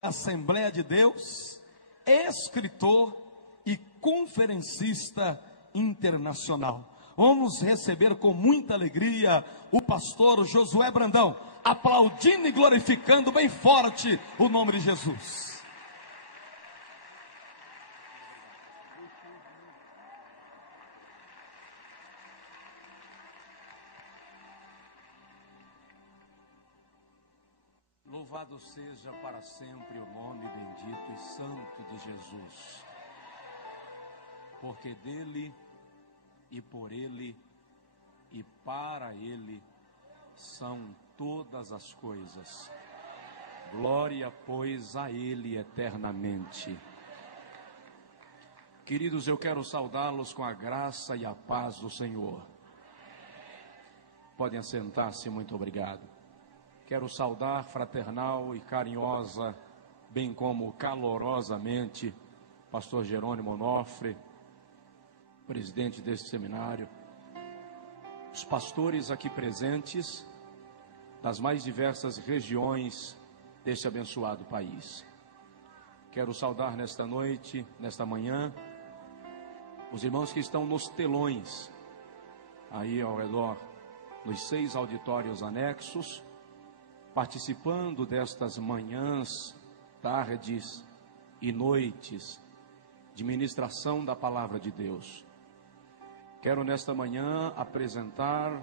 Assembleia de Deus, escritor e conferencista internacional. Vamos receber com muita alegria o pastor Josué Brandão, aplaudindo e glorificando bem forte o nome de Jesus. Louvado seja para sempre o nome bendito e santo de Jesus, porque dele e por ele e para ele são todas as coisas. Glória, pois, a ele eternamente. Queridos, eu quero saudá-los com a graça e a paz do Senhor. Podem assentar-se, muito obrigado. Quero saudar fraternal e carinhosa, bem como calorosamente, pastor Jerônimo Onofre, presidente deste seminário, os pastores aqui presentes, das mais diversas regiões deste abençoado país. Quero saudar nesta noite, nesta manhã, os irmãos que estão nos telões, aí ao redor, nos 6 auditórios anexos, participando destas manhãs, tardes e noites de ministração da palavra de Deus. Quero nesta manhã apresentar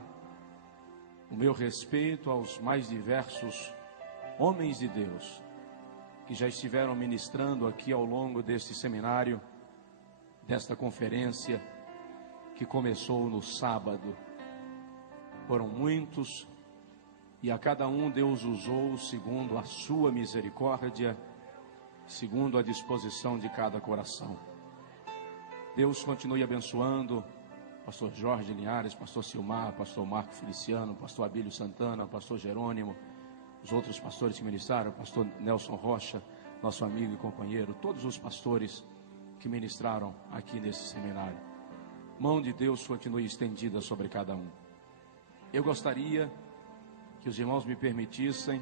o meu respeito aos mais diversos homens de Deus que já estiveram ministrando aqui ao longo deste seminário, desta conferência que começou no sábado. Foram muitos, e a cada um Deus usou segundo a sua misericórdia, segundo a disposição de cada coração. Deus continue abençoando pastor Jorge Linhares, pastor Silmar, pastor Marco Feliciano, pastor Abílio Santana, pastor Jerônimo, os outros pastores que ministraram, pastor Nelson Rocha, nosso amigo e companheiro, todos os pastores que ministraram aqui nesse seminário. Mão de Deus continue estendida sobre cada um. Eu gostaria que os irmãos me permitissem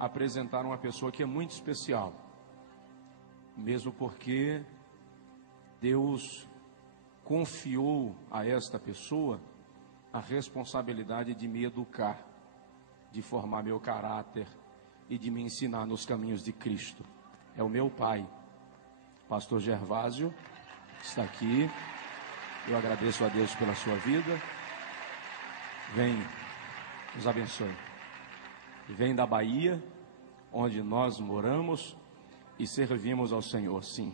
apresentar uma pessoa que é muito especial, mesmo porque Deus confiou a esta pessoa a responsabilidade de me educar, de formar meu caráter e de me ensinar nos caminhos de Cristo. É o meu pai, pastor Gervásio, que está aqui. Eu agradeço a Deus pela sua vida. Vem, nos abençoe. Vem da Bahia, onde nós moramos e servimos ao Senhor, sim.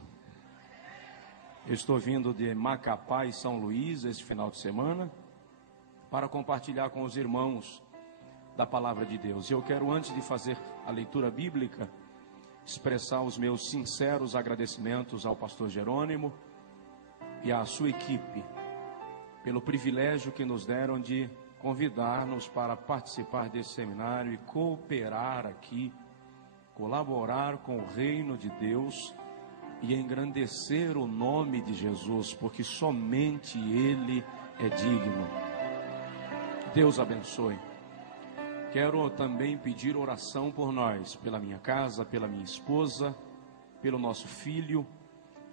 Eu estou vindo de Macapá e São Luís este final de semana para compartilhar com os irmãos da palavra de Deus. E eu quero, antes de fazer a leitura bíblica, expressar os meus sinceros agradecimentos ao pastor Jerônimo e à sua equipe pelo privilégio que nos deram de convidar-nos para participar desse seminário e cooperar aqui, colaborar com o reino de Deus e engrandecer o nome de Jesus, porque somente Ele é digno. Deus abençoe. Quero também pedir oração por nós, pela minha casa, pela minha esposa, pelo nosso filho,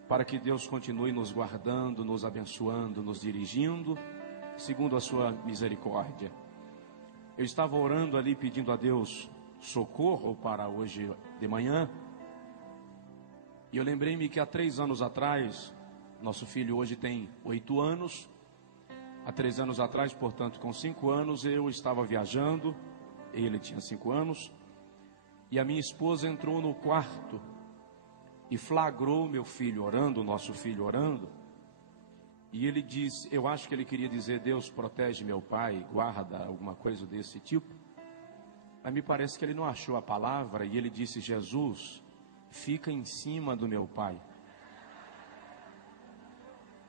para que Deus continue nos guardando, nos abençoando, nos dirigindo, segundo a sua misericórdia. Eu estava orando ali, pedindo a Deus socorro para hoje de manhã, e eu lembrei-me que há 3 anos atrás, nosso filho hoje tem 8 anos, há 3 anos atrás, portanto com 5 anos, eu estava viajando, ele tinha 5 anos, e a minha esposa entrou no quarto e flagrou meu filho orando, nosso filho orando, e ele disse, eu acho que ele queria dizer, Deus protege meu pai, guarda, alguma coisa desse tipo, mas me parece que ele não achou a palavra, e ele disse, Jesus, fica em cima do meu pai.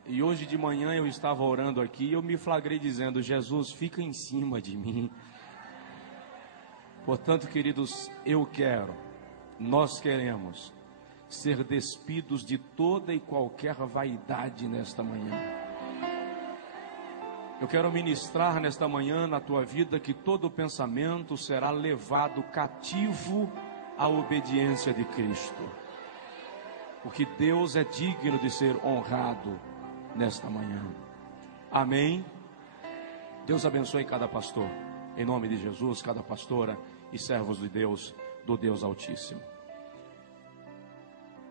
E hoje de manhã eu estava orando aqui, e eu me flagrei dizendo, Jesus, fica em cima de mim. Portanto, queridos, nós queremos ser despidos de toda e qualquer vaidade nesta manhã. Eu quero ministrar nesta manhã na tua vida que todo pensamento será levado cativo a obediência de Cristo. Porque Deus é digno de ser honrado nesta manhã. Amém? Deus abençoe cada pastor. Em nome de Jesus, cada pastora e servos de Deus, do Deus Altíssimo.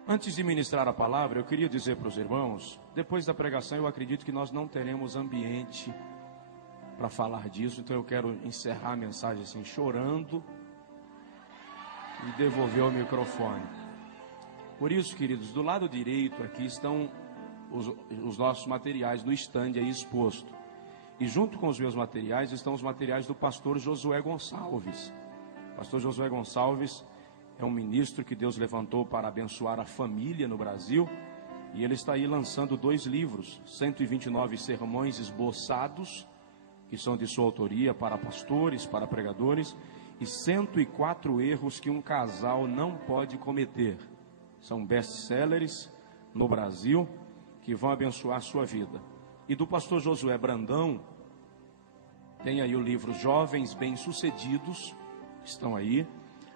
Antes de ministrar a palavra, eu queria dizer para os irmãos, depois da pregação eu acredito que nós não teremos ambiente para falar disso, então eu quero encerrar a mensagem assim, chorando e devolver o microfone. Por isso, queridos, do lado direito aqui estão os nossos materiais no stand aí exposto. E junto com os meus materiais estão os materiais do pastor Josué Gonçalves. O pastor Josué Gonçalves é um ministro que Deus levantou para abençoar a família no Brasil. E ele está aí lançando 2 livros, 129 sermões esboçados, que são de sua autoria para pastores, para pregadores, e 104 erros que um casal não pode cometer. São best-sellers no Brasil, que vão abençoar a sua vida. E do pastor Josué Brandão, tem aí o livro Jovens Bem-Sucedidos, estão aí.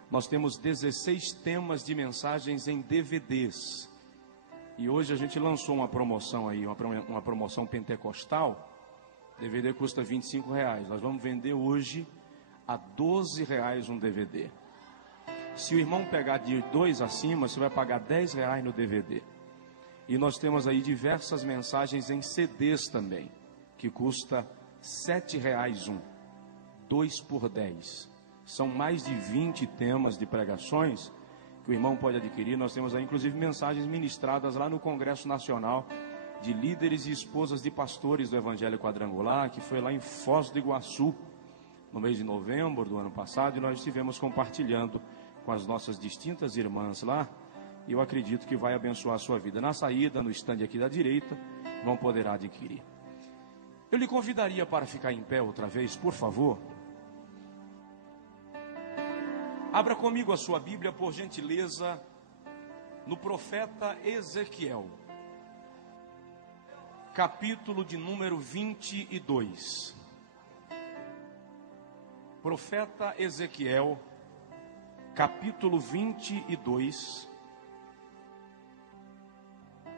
Nós temos 16 temas de mensagens em DVDs. E hoje a gente lançou uma promoção aí, uma promoção pentecostal. DVD custa R$25. Nós vamos vender hoje a R$12 um DVD. Se o irmão pegar de 2 acima, você vai pagar R$10 no DVD. E nós temos aí diversas mensagens em CDs também, que custa R$7 um, 2 por 10. São mais de 20 temas de pregações que o irmão pode adquirir. Nós temos aí inclusive mensagens ministradas lá no Congresso Nacional de líderes e esposas de pastores do Evangelho Quadrangular, que foi lá em Foz do Iguaçu, no mês de novembro do ano passado, e nós estivemos compartilhando com as nossas distintas irmãs lá. E eu acredito que vai abençoar a sua vida. Na saída, no estande aqui da direita, vão poder adquirir. Eu lhe convidaria para ficar em pé outra vez, por favor. Abra comigo a sua Bíblia, por gentileza, no profeta Ezequiel, capítulo de número 22. Profeta Ezequiel, capítulo 22,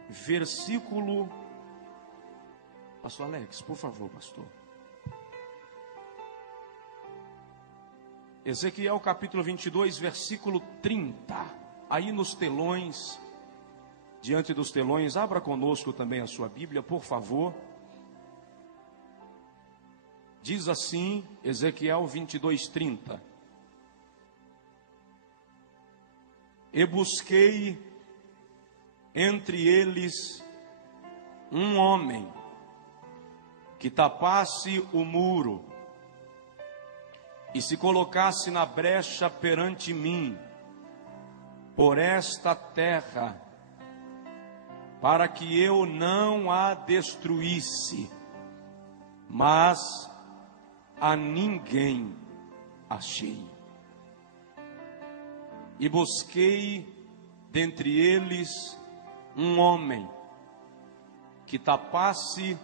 versículo... Pastor Alex, por favor, pastor. Ezequiel capítulo 22, versículo 30. Aí nos telões, diante dos telões, abra conosco também a sua Bíblia, por favor. Diz assim, Ezequiel 22, 30. E busquei entre eles um homem que tapasse o muro e se colocasse na brecha perante mim, por esta terra, para que eu não a destruísse, mas a ninguém achei. E busquei dentre eles um homem que tapasse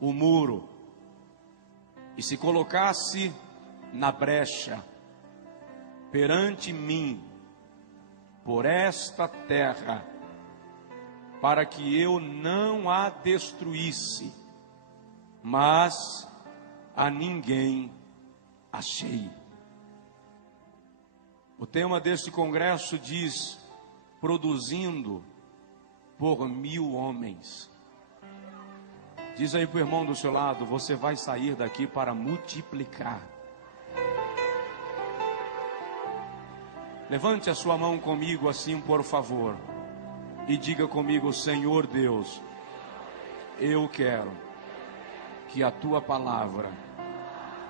o muro e se colocasse na brecha perante mim, por esta terra, para que eu não a destruísse, mas a ninguém achei. O tema deste congresso diz: produzindo por 1000 homens. Diz aí para o irmão do seu lado: você vai sair daqui para multiplicar. Levante a sua mão comigo assim, por favor, e diga comigo: Senhor Deus, eu quero que a tua palavra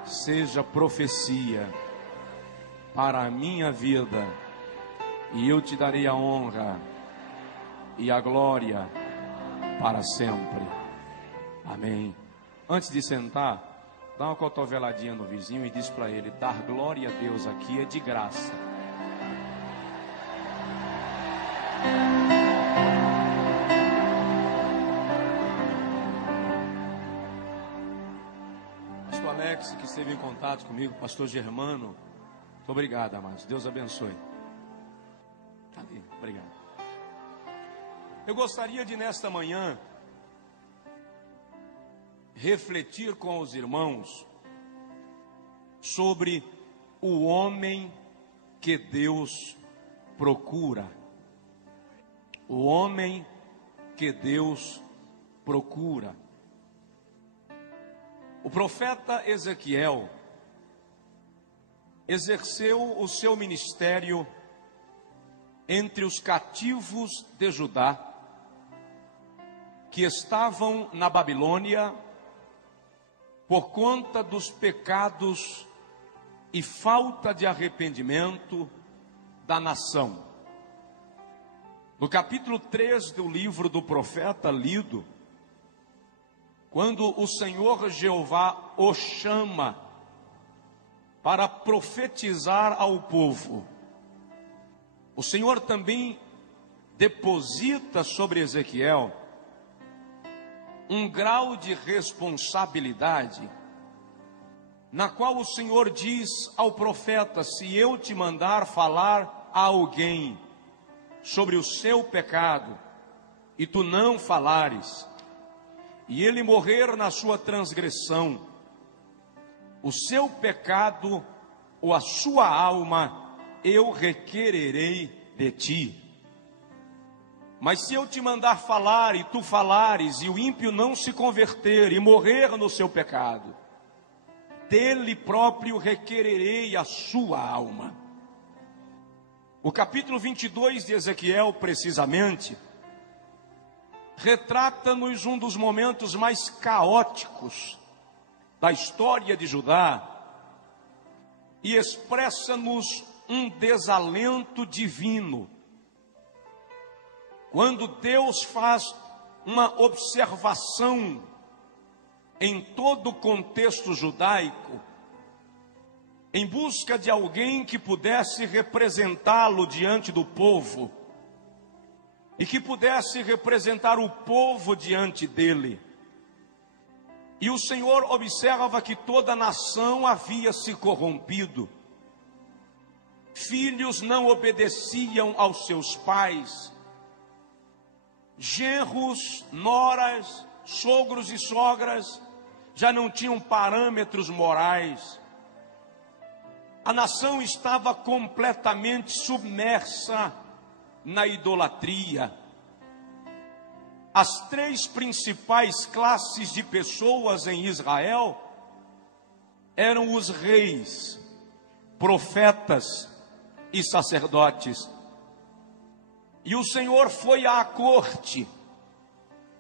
seja profecia para a minha vida, e eu te darei a honra e a glória para sempre. Amém. Antes de sentar, dá uma cotoveladinha no vizinho e diz para ele: dar glória a Deus aqui é de graça. Pastor Alex, que esteve em contato comigo, pastor Germano, muito obrigado, amados. Deus abençoe. Obrigado. Eu gostaria de, nesta manhã, refletir com os irmãos sobre o homem que Deus procura. O homem que Deus procura. O profeta Ezequiel exerceu o seu ministério entre os cativos de Judá, que estavam na Babilônia por conta dos pecados e falta de arrependimento da nação. No capítulo 3 do livro do profeta lido, quando o Senhor Jeová o chama para profetizar ao povo, o Senhor também deposita sobre Ezequiel um grau de responsabilidade, na qual o Senhor diz ao profeta: se eu te mandar falar a alguém sobre o seu pecado, e tu não falares, e ele morrer na sua transgressão, o seu pecado ou a sua alma eu requererei de ti. Mas se eu te mandar falar e tu falares, e o ímpio não se converter e morrer no seu pecado, dele próprio requererei a sua alma. O capítulo 22 de Ezequiel, precisamente, retrata-nos um dos momentos mais caóticos da história de Judá e expressa-nos um desalento divino. Quando Deus faz uma observação em todo o contexto judaico, em busca de alguém que pudesse representá-lo diante do povo, e que pudesse representar o povo diante dele. E o Senhor observa que toda a nação havia se corrompido. Filhos não obedeciam aos seus pais. Genros, noras, sogros e sogras já não tinham parâmetros morais. A nação estava completamente submersa na idolatria. As três principais classes de pessoas em Israel eram os reis, profetas e sacerdotes. E o Senhor foi à corte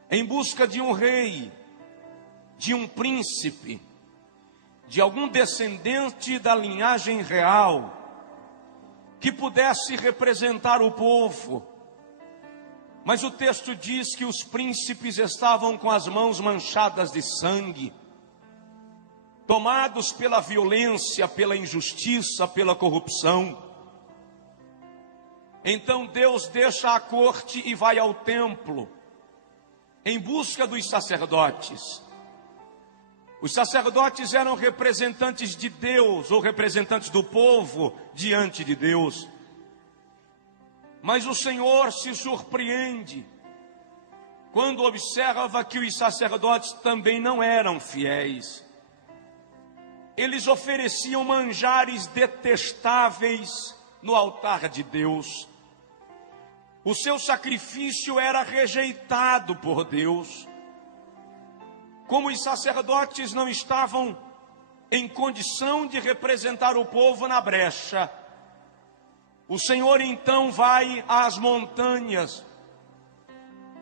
em busca de um rei, de um príncipe, de algum descendente da linhagem real, que pudesse representar o povo. Mas o texto diz que os príncipes estavam com as mãos manchadas de sangue, tomados pela violência, pela injustiça, pela corrupção. Então Deus deixa a corte e vai ao templo, em busca dos sacerdotes. Os sacerdotes eram representantes de Deus, ou representantes do povo diante de Deus. Mas o Senhor se surpreende quando observa que os sacerdotes também não eram fiéis. Eles ofereciam manjares detestáveis no altar de Deus. O seu sacrifício era rejeitado por Deus. Como os sacerdotes não estavam em condição de representar o povo na brecha, o Senhor então vai às montanhas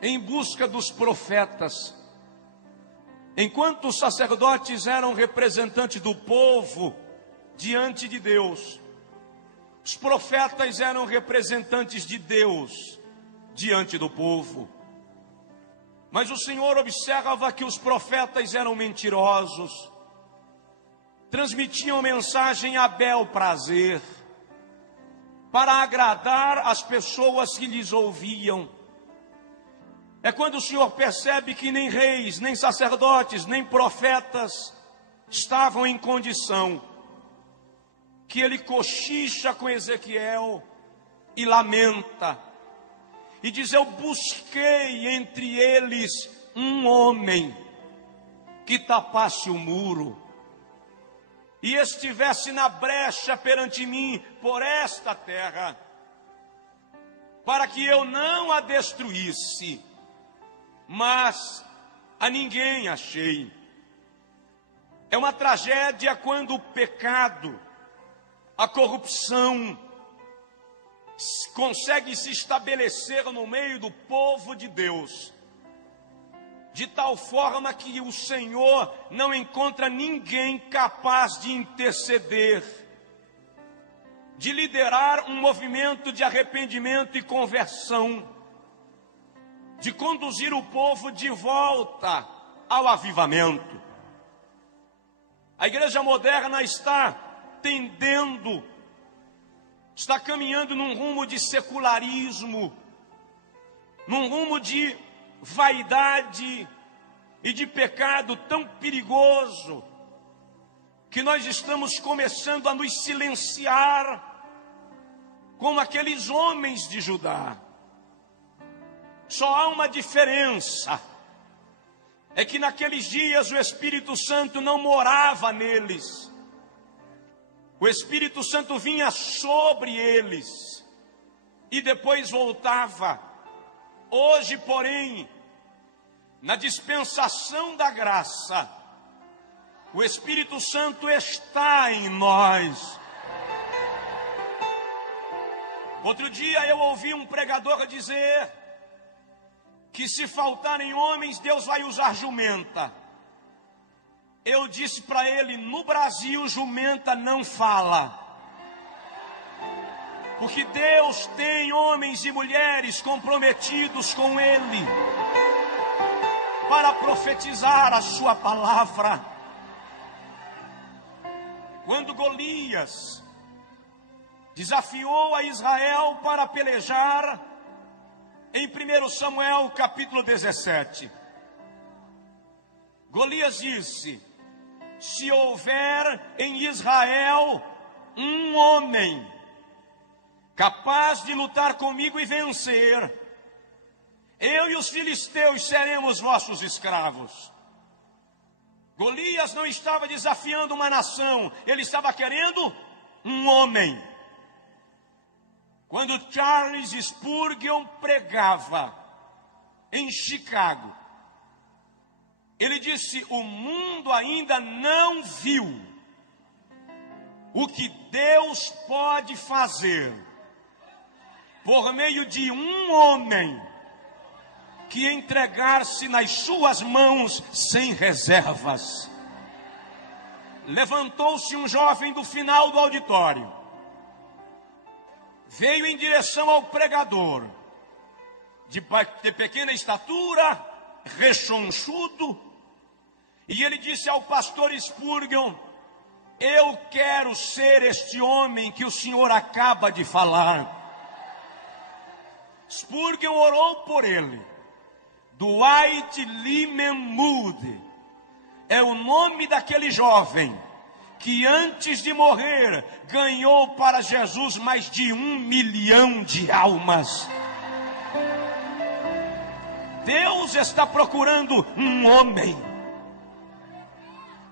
em busca dos profetas. Enquanto os sacerdotes eram representantes do povo diante de Deus, os profetas eram representantes de Deus diante do povo. Mas o Senhor observa que os profetas eram mentirosos, transmitiam mensagem a bel prazer, para agradar as pessoas que lhes ouviam. É quando o Senhor percebe que nem reis, nem sacerdotes, nem profetas estavam em condição, que ele cochicha com Ezequiel e lamenta e diz: eu busquei entre eles um homem que tapasse o muro e estivesse na brecha perante mim por esta terra, para que eu não a destruísse, mas a ninguém achei. É uma tragédia quando o pecado, a corrupção, consegue se estabelecer no meio do povo de Deus, de tal forma que o Senhor não encontra ninguém capaz de interceder, de liderar um movimento de arrependimento e conversão, de conduzir o povo de volta ao avivamento. A igreja moderna está tendendo, está caminhando num rumo de secularismo, num rumo de vaidade e de pecado tão perigoso, que nós estamos começando a nos silenciar como aqueles homens de Judá. Só há uma diferença, é que naqueles dias o Espírito Santo não morava neles, o Espírito Santo vinha sobre eles e depois voltava. Hoje, porém, na dispensação da graça, o Espírito Santo está em nós. Outro dia eu ouvi um pregador dizer que se faltarem homens, Deus vai usar jumenta. Eu disse para ele: no Brasil, jumenta não fala. Porque Deus tem homens e mulheres comprometidos com Ele para profetizar a sua palavra. Quando Golias desafiou a Israel para pelejar, em 1 Samuel capítulo 17, Golias disse: se houver em Israel um homem capaz de lutar comigo e vencer, eu e os filisteus seremos vossos escravos. Golias não estava desafiando uma nação, ele estava querendo um homem. Quando Charles Spurgeon pregava em Chicago, ele disse: o mundo ainda não viu o que Deus pode fazer por meio de um homem que entregar-se nas suas mãos sem reservas. Levantou-se um jovem do final do auditório, veio em direção ao pregador, de pequena estatura, rechonchudo, e ele disse ao pastor Spurgeon: eu quero ser este homem que o senhor acaba de falar. Spurgeon orou por ele. Dwight Lyman Moody é o nome daquele jovem que antes de morrer ganhou para Jesus mais de 1 milhão de almas. Deus está procurando um homem.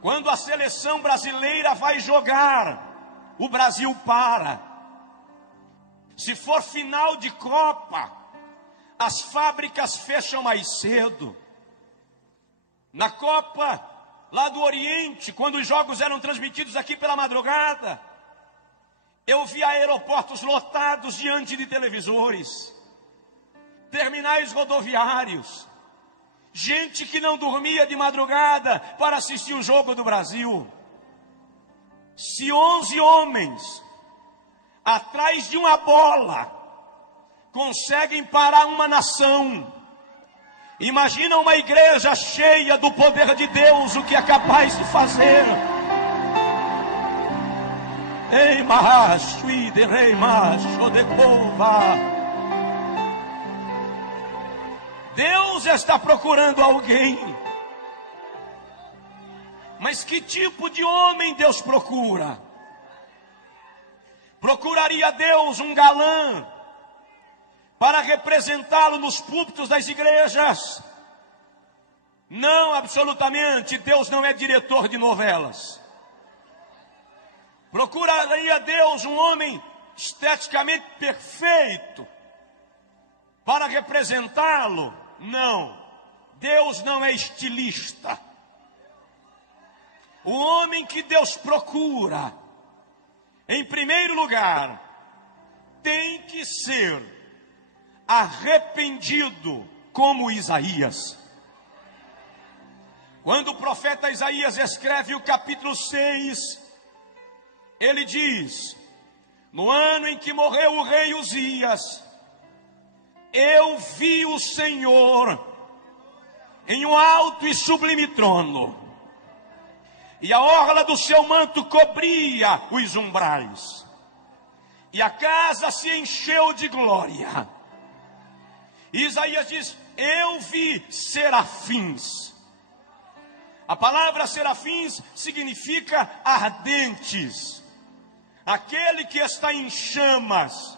Quando a seleção brasileira vai jogar, o Brasil para. Se for final de Copa, as fábricas fecham mais cedo. Na Copa lá do Oriente, quando os jogos eram transmitidos aqui pela madrugada, eu vi aeroportos lotados diante de televisores, terminais rodoviários, gente que não dormia de madrugada para assistir o jogo do Brasil. Se 11 homens atrás de uma bola conseguem parar uma nação, imagina uma igreja cheia do poder de Deus, o que é capaz de fazer. Ei, macho, de rei macho de cova. Deus está procurando alguém. Mas que tipo de homem Deus procura? Procuraria Deus um galã para representá-lo nos púlpitos das igrejas. Não, absolutamente, Deus não é diretor de novelas. Procuraria Deus um homem esteticamente perfeito para representá-lo? Não, Deus não é estilista. O homem que Deus procura, em primeiro lugar, tem que ser arrependido como Isaías. Quando o profeta Isaías escreve o capítulo 6, ele diz: no ano em que morreu o rei Uzias, eu vi o Senhor em um alto e sublime trono, e a orla do seu manto cobria os umbrais, e a casa se encheu de glória. E Isaías diz: eu vi serafins. A palavra serafins significa ardentes, aquele que está em chamas.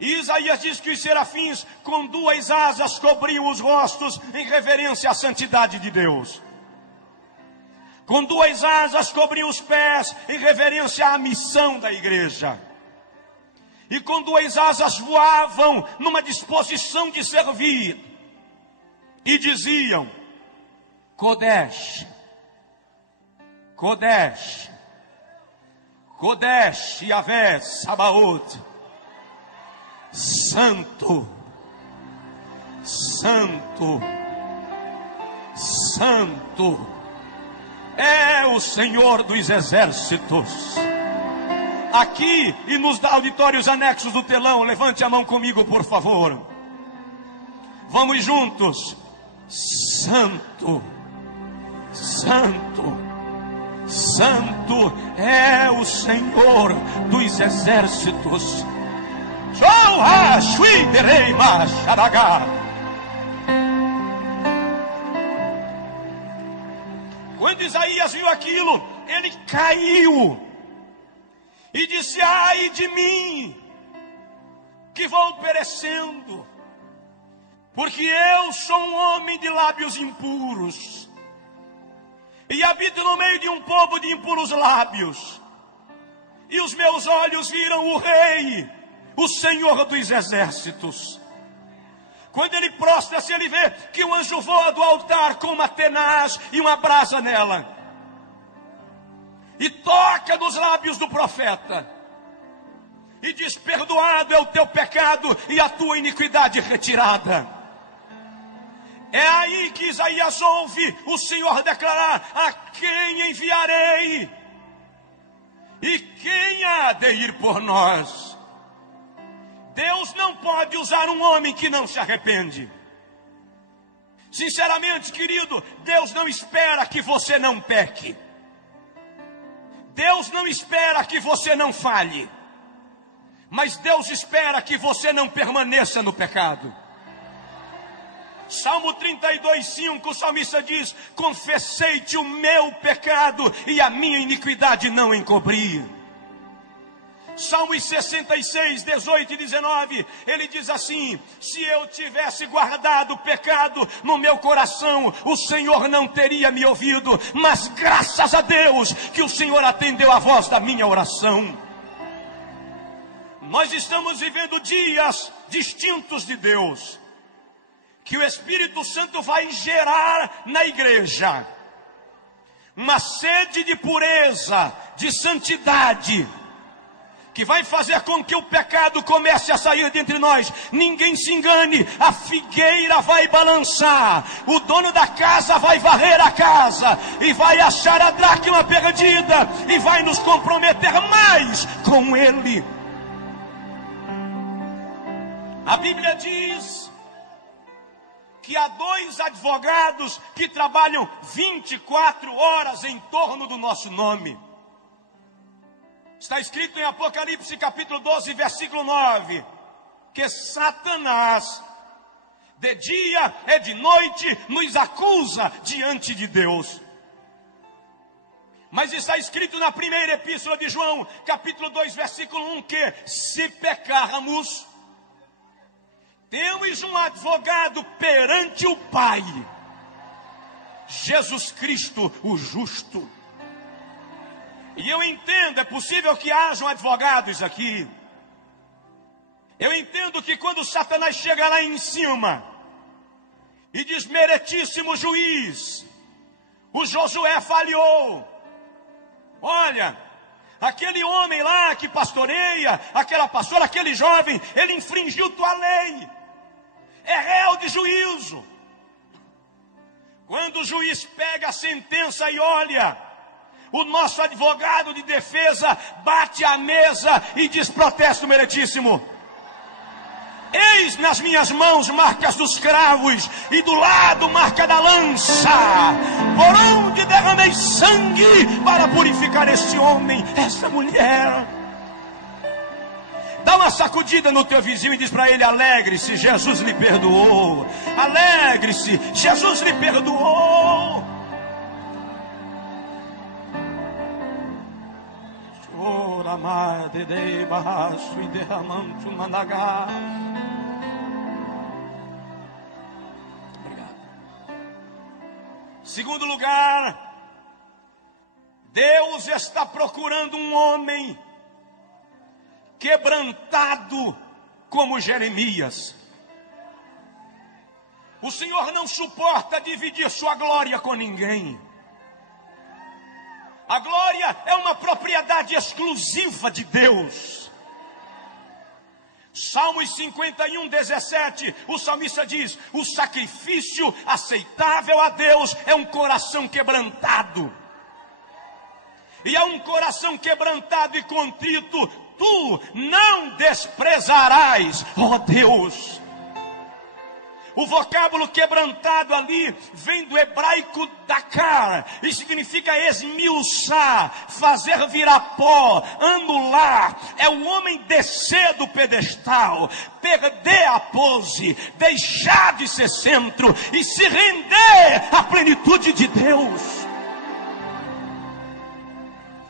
E Isaías diz que os serafins com duas asas cobriam os rostos em reverência à santidade de Deus. Com duas asas cobriam os pés em reverência à missão da igreja. E com duas asas voavam numa disposição de servir. E diziam: Kodesh, Kodesh, Kodesh Yahvé Sabaoth. Santo, Santo, Santo é o Senhor dos exércitos. Aqui e nos auditórios anexos do telão, levante a mão comigo, por favor. Vamos juntos. Santo, Santo, Santo é o Senhor dos exércitos. Quando Isaías viu aquilo, ele caiu e disse: ai de mim, que vou perecendo, porque eu sou um homem de lábios impuros, e habito no meio de um povo de impuros lábios, e os meus olhos viram o Rei, o Senhor dos exércitos. Quando ele prostra-se, ele vê que um anjo voa do altar com uma tenaz e uma brasa nela, e toca nos lábios do profeta, e diz: perdoado é o teu pecado e a tua iniquidade retirada. É aí que Isaías ouve o Senhor declarar: a quem enviarei? E quem há de ir por nós? Deus não pode usar um homem que não se arrepende. Sinceramente, querido, Deus não espera que você não peque. Deus não espera que você não falhe. Mas Deus espera que você não permaneça no pecado. Salmo 32:5, o salmista diz: confessei-te o meu pecado e a minha iniquidade não encobri. Salmos 66, 18 e 19, ele diz assim: se eu tivesse guardado o pecado no meu coração, o Senhor não teria me ouvido, mas graças a Deus que o Senhor atendeu a voz da minha oração. Nós estamos vivendo dias distintos de Deus, que o Espírito Santo vai gerar na igreja uma sede de pureza, de santidade, que vai fazer com que o pecado comece a sair de entre nós. Ninguém se engane, a figueira vai balançar, o dono da casa vai varrer a casa, e vai achar a dracma perdida, e vai nos comprometer mais com ele. A Bíblia diz que há dois advogados que trabalham 24 horas em torno do nosso nome. Está escrito em Apocalipse capítulo 12, versículo 9, que Satanás, de dia e de noite, nos acusa diante de Deus. Mas está escrito na primeira epístola de João, capítulo 2, versículo 1, que se pecarmos, Temos um advogado perante o Pai, Jesus Cristo, o justo. E eu entendo, é possível que hajam advogados aqui. Eu entendo que quando Satanás chega lá em cima e diz: meritíssimo juiz, o Josué falhou. Olha, aquele homem lá que pastoreia, aquela pastora, aquele jovem, ele infringiu tua lei. É réu de juízo. Quando o juiz pega a sentença e olha, o nosso advogado de defesa bate a mesa e diz: protesto meritíssimo. Eis nas minhas mãos marcas dos cravos e do lado marca da lança, por onde derramei sangue para purificar este homem, essa mulher. Dá uma sacudida no teu vizinho e diz para ele: alegre-se, Jesus lhe perdoou. Alegre-se, Jesus lhe perdoou. Ora madre dei baixo e derramando managá. Obrigado. Segundo lugar, Deus está procurando um homem quebrantado como Jeremias. O Senhor não suporta dividir sua glória com ninguém. A glória é uma propriedade exclusiva de Deus. Salmos 51, 17, o salmista diz: o sacrifício aceitável a Deus é um coração quebrantado. E a um coração quebrantado e contrito tu não desprezarás, ó Deus. O vocábulo quebrantado ali vem do hebraico dakar e significa esmiuçar, fazer virar pó, anular. É o homem descer do pedestal, perder a pose, deixar de ser centro e se render à plenitude de Deus.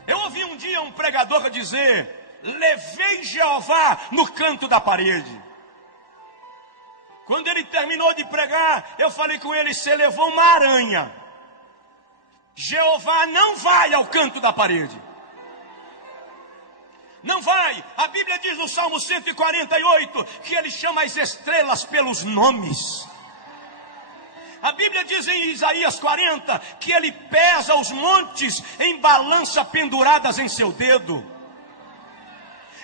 Eu ouvi um dia um pregador dizer: levei Jeová no canto da parede. Quando ele terminou de pregar, eu falei com ele: você levou uma aranha. Jeová não vai ao canto da parede. Não vai. A Bíblia diz no Salmo 148 que ele chama as estrelas pelos nomes. A Bíblia diz em Isaías 40 que ele pesa os montes em balança penduradas em seu dedo.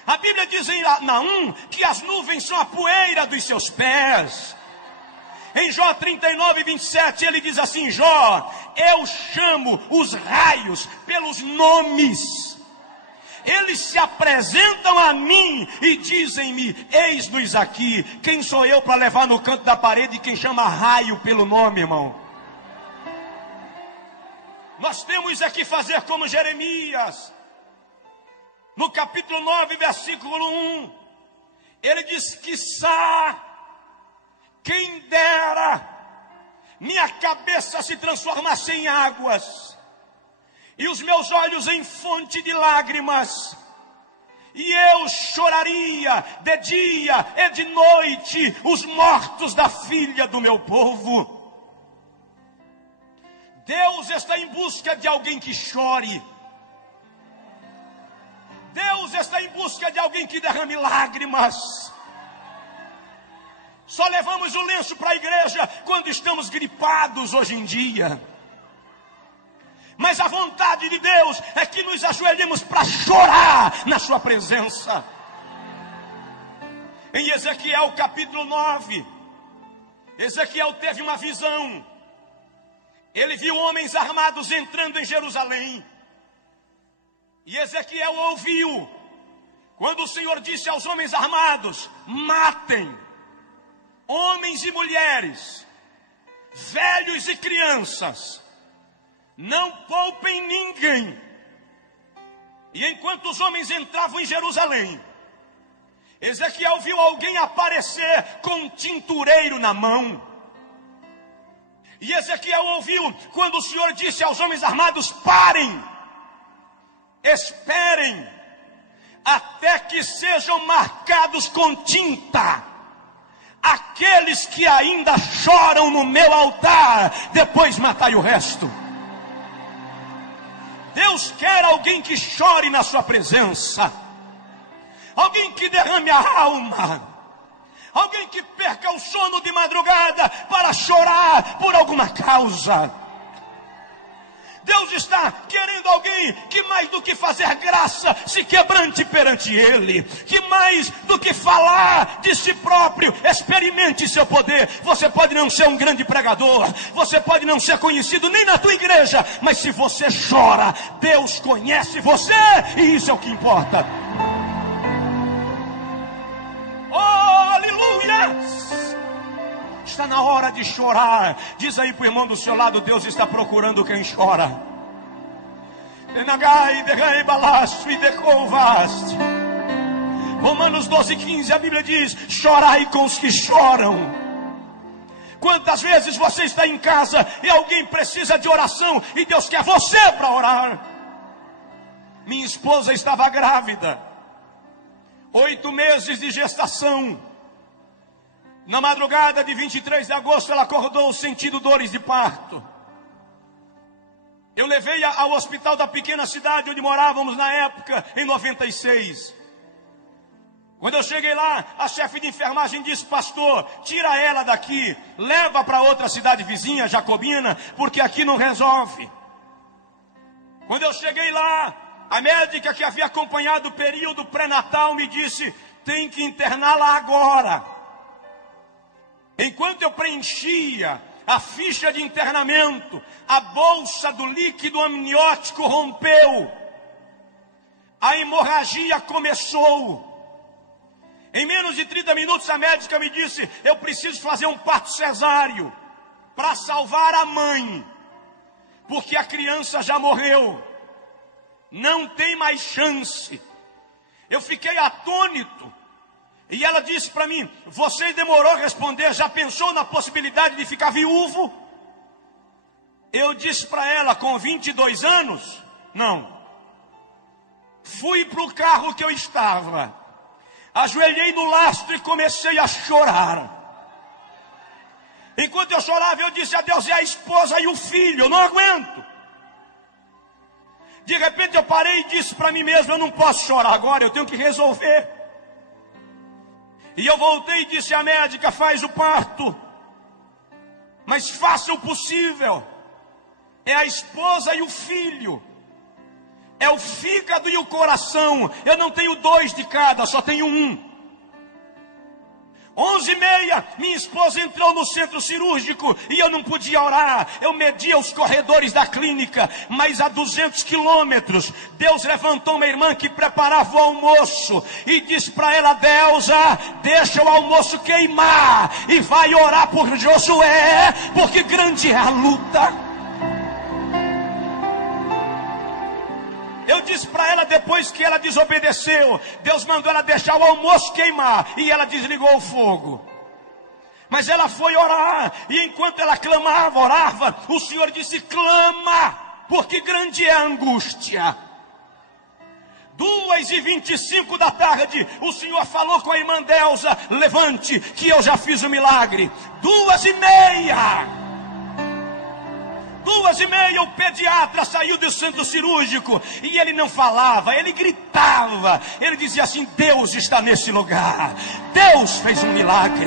A Bíblia diz em Naum que as nuvens são a poeira dos seus pés. Em Jó 39, 27, ele diz assim: Jó, eu chamo os raios pelos nomes. Eles se apresentam a mim e dizem-me: eis-nos aqui. Quem sou eu para levar no canto da parede quem chama raio pelo nome, irmão? Nós temos aqui fazer como Jeremias. No capítulo 9, versículo 1, ele diz: quiçá, quem dera, minha cabeça se transformasse em águas, e os meus olhos em fonte de lágrimas, e eu choraria de dia e de noite os mortos da filha do meu povo. Deus está em busca de alguém que chore. Deus está em busca de alguém que derrame lágrimas. Só levamos o lenço para a igreja quando estamos gripados hoje em dia. Mas a vontade de Deus é que nos ajoelhemos para chorar na sua presença. Em Ezequiel capítulo 9, Ezequiel teve uma visão. Ele viu homens armados entrando em Jerusalém. E Ezequiel ouviu quando o Senhor disse aos homens armados: matem homens e mulheres, velhos e crianças, não poupem ninguém. E enquanto os homens entravam em Jerusalém, Ezequiel viu alguém aparecer com um tintureiro na mão. E Ezequiel ouviu quando o Senhor disse aos homens armados: parem, esperem até que sejam marcados com tinta aqueles que ainda choram no meu altar, depois matai o resto. Deus quer alguém que chore na sua presença, alguém que derrame a alma, alguém que perca o sono de madrugada para chorar por alguma causa. Deus está querendo alguém que mais do que fazer graça, se quebrante perante Ele, que mais do que falar de si próprio, experimente seu poder. Você pode não ser um grande pregador, você pode não ser conhecido nem na tua igreja, mas se você chora, Deus conhece você, e isso é o que importa. Oh, aleluia! Está na hora de chorar. Diz aí para o irmão do seu lado: Deus está procurando quem chora. Romanos 12:15, a Bíblia diz: chorai com os que choram. Quantas vezes você está em casa e alguém precisa de oração e Deus quer você para orar? Minha esposa estava grávida, 8 meses de gestação. Na madrugada de 23 de agosto, ela acordou sentindo dores de parto. Eu levei-a ao hospital da pequena cidade onde morávamos na época, em 96. Quando eu cheguei lá, a chefe de enfermagem disse: pastor, tira ela daqui, leva para outra cidade vizinha, Jacobina, porque aqui não resolve. Quando eu cheguei lá, a médica que havia acompanhado o período pré-natal me disse: tem que interná-la agora. Enquanto eu preenchia a ficha de internamento, a bolsa do líquido amniótico rompeu. A hemorragia começou. Em menos de 30 minutos a médica me disse: eu preciso fazer um parto cesáreo para salvar a mãe, porque a criança já morreu. Não tem mais chance. Eu fiquei atônito. E ela disse para mim: você demorou a responder, já pensou na possibilidade de ficar viúvo? Eu disse para ela: com 22 anos, não. Fui para o carro que eu estava, ajoelhei no lastro e comecei a chorar. Enquanto eu chorava, eu disse a Deus: e a esposa e o filho? Eu não aguento. De repente eu parei e disse para mim mesmo: eu não posso chorar agora, eu tenho que resolver. E eu voltei e disse à médica: faz o parto, mas faça o possível. É a esposa e o filho, é o fígado e o coração. Eu não tenho 2 de cada, só tenho um. 11h30, minha esposa entrou no centro cirúrgico e eu não podia orar. Eu media os corredores da clínica, mas a 200 quilômetros, Deus levantou uma irmã que preparava o almoço e disse para ela: Deusa, deixa o almoço queimar e vai orar por Josué, porque grande é a luta. Eu disse para ela, depois que ela desobedeceu, Deus mandou ela deixar o almoço queimar, e ela desligou o fogo. Mas ela foi orar, e enquanto ela clamava, orava, o Senhor disse: clama, porque grande é a angústia. 2h25 da tarde, o Senhor falou com a irmã Deusa: levante, que eu já fiz o milagre. 2h30. 2h30, o pediatra saiu do centro cirúrgico e ele não falava, ele gritava. Ele dizia assim: Deus está nesse lugar, Deus fez um milagre,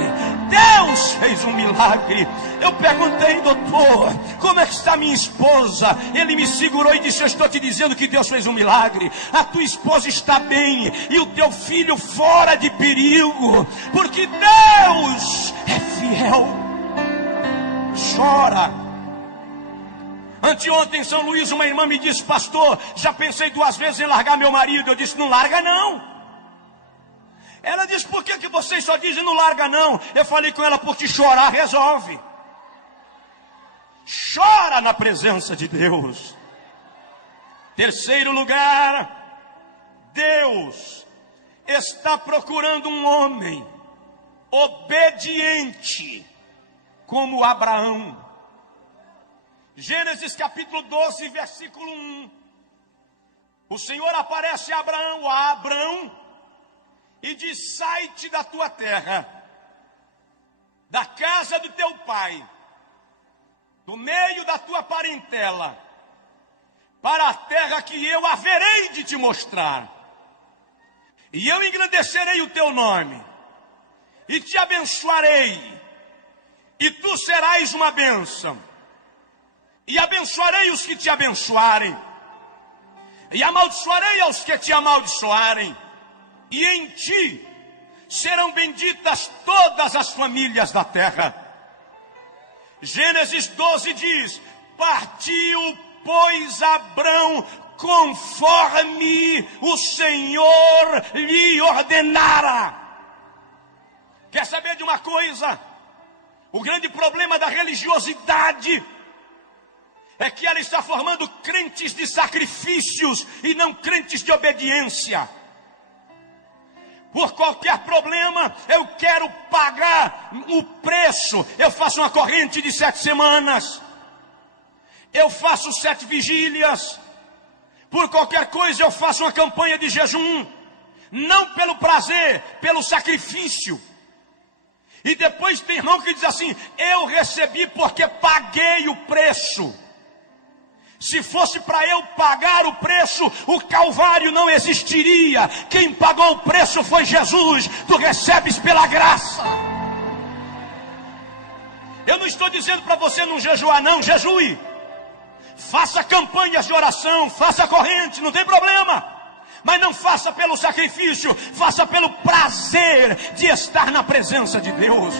Deus fez um milagre. Eu perguntei: doutor, como é que está minha esposa? Ele me segurou e disse: eu estou te dizendo que Deus fez um milagre. A tua esposa está bem e o teu filho fora de perigo, porque Deus é fiel. Chora. Anteontem em São Luís, uma irmã me disse: pastor, já pensei 2 vezes em largar meu marido. Eu disse: não larga não. Ela disse: por que vocês só dizem não larga não? Eu falei com ela: porque chorar resolve. Chora na presença de Deus. Terceiro lugar, Deus está procurando um homem obediente como Abraão. Gênesis capítulo 12, versículo 1. O Senhor aparece a Abraão, e diz: sai-te da tua terra, casa do teu pai, do meio da tua parentela, para a terra que eu haverei de te mostrar. E eu engrandecerei o teu nome, e te abençoarei, e tu serás uma bênção. E abençoarei os que te abençoarem, e amaldiçoarei aos que te amaldiçoarem. E em ti serão benditas todas as famílias da terra. Gênesis 12 diz: partiu, pois, Abrão conforme o Senhor lhe ordenara. Quer saber de uma coisa? O grande problema da religiosidade é que ela está formando crentes de sacrifícios e não crentes de obediência. Por qualquer problema, eu quero pagar o preço. Eu faço uma corrente de 7 semanas. Eu faço 7 vigílias. Por qualquer coisa, eu faço uma campanha de jejum. Não pelo prazer, pelo sacrifício. E depois tem irmão que diz assim: eu recebi porque paguei o preço. Se fosse para eu pagar o preço, o Calvário não existiria. Quem pagou o preço foi Jesus. Tu recebes pela graça. Eu não estou dizendo para você não jejuar, não. Jejue. Faça campanhas de oração, faça corrente, não tem problema. Mas não faça pelo sacrifício, faça pelo prazer de estar na presença de Deus.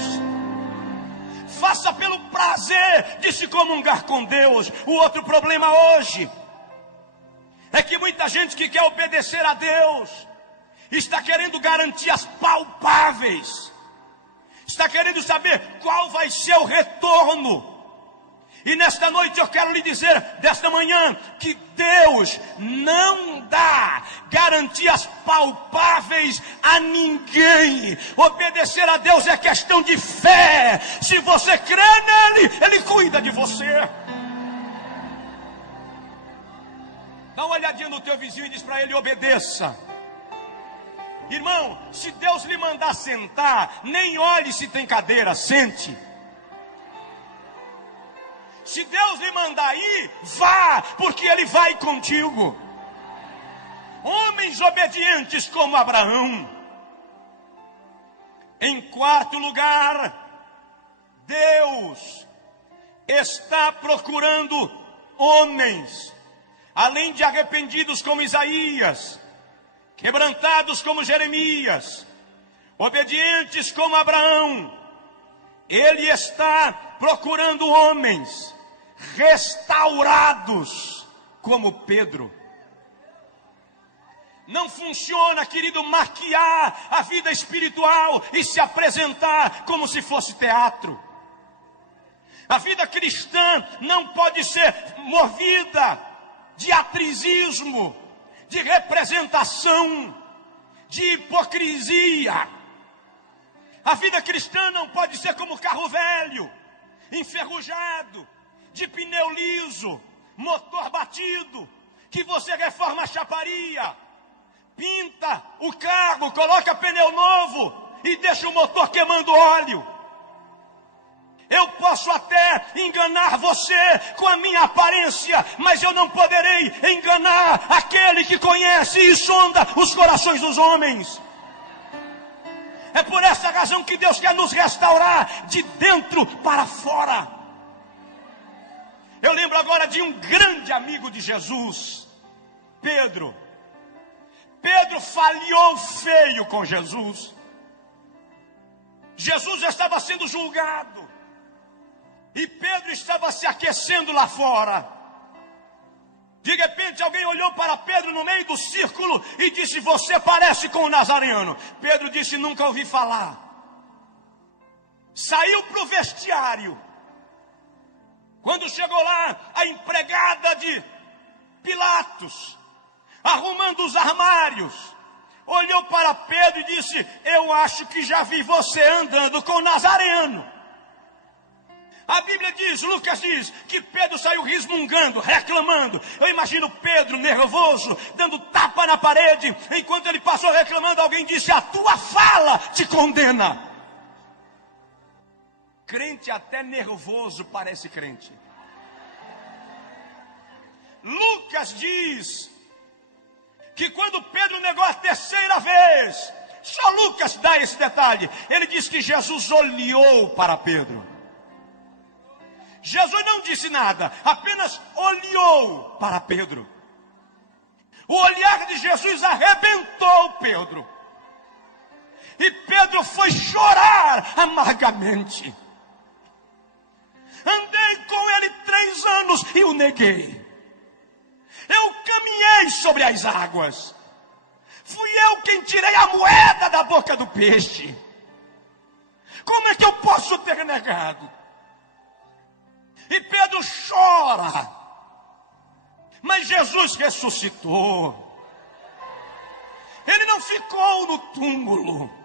Faça pelo prazer de se comungar com Deus. O outro problema hoje é que muita gente que quer obedecer a Deus está querendo garantias palpáveis, está querendo saber qual vai ser o retorno. E nesta noite eu quero lhe dizer, desta manhã, que Deus não dá garantias palpáveis a ninguém. Obedecer a Deus é questão de fé. Se você crê nele, Ele cuida de você. Dá uma olhadinha no teu vizinho e diz para ele: obedeça. Irmão, se Deus lhe mandar sentar, nem olhe se tem cadeira, sente. Se Deus lhe mandar ir, vá, porque Ele vai contigo. Homens obedientes como Abraão. Em quarto lugar, Deus está procurando homens, além de arrependidos como Isaías, quebrantados como Jeremias, obedientes como Abraão. Ele está procurando homens restaurados como Pedro. Não funciona, querido, maquiar a vida espiritual e se apresentar como se fosse teatro. A vida cristã não pode ser movida de atrizismo, de representação, de hipocrisia. A vida cristã não pode ser como carro velho, enferrujado, de pneu liso, motor batido, que você reforma a chaparia, pinta o carro, coloca pneu novo e deixa o motor queimando óleo. Eu posso até enganar você com a minha aparência, mas eu não poderei enganar aquele que conhece e sonda os corações dos homens. É por essa razão que Deus quer nos restaurar de dentro para fora. Eu lembro agora de um grande amigo de Jesus, Pedro. Pedro falhou feio com Jesus. Jesus já estava sendo julgado. E Pedro estava se aquecendo lá fora. De repente alguém olhou para Pedro no meio do círculo e disse: você parece com o Nazareno. Pedro disse: nunca ouvi falar. Saiu para o vestiário. Quando chegou lá, a empregada de Pilatos, arrumando os armários, olhou para Pedro e disse: eu acho que já vi você andando com o Nazareno. A Bíblia diz, Lucas diz, que Pedro saiu resmungando, reclamando. Eu imagino Pedro nervoso, dando tapa na parede. Enquanto ele passou reclamando, alguém disse: a tua fala te condena. crente até nervoso parece crente. Lucas diz que quando Pedro negou a terceira vez, só Lucas dá esse detalhe, ele diz que Jesus olhou para Pedro. Jesus não disse nada, apenas olhou para Pedro. O olhar de Jesus arrebentou Pedro. E Pedro foi chorar amargamente. Andei com ele 3 anos e o neguei. Eu caminhei sobre as águas. Fui eu quem tirei a moeda da boca do peixe. Como é que eu posso ter negado? E Pedro chora. Mas Jesus ressuscitou. Ele não ficou no túmulo.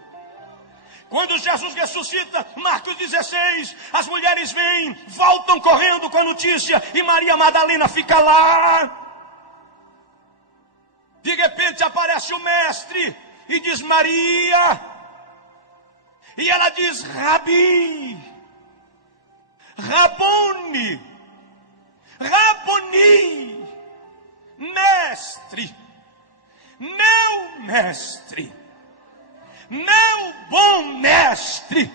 Quando Jesus ressuscita, Marcos 16, as mulheres vêm, voltam correndo com a notícia, e Maria Madalena fica lá. De repente aparece o mestre e diz Maria, e ela diz Rabi, Rabone, Raboni, mestre, meu mestre, meu bom mestre.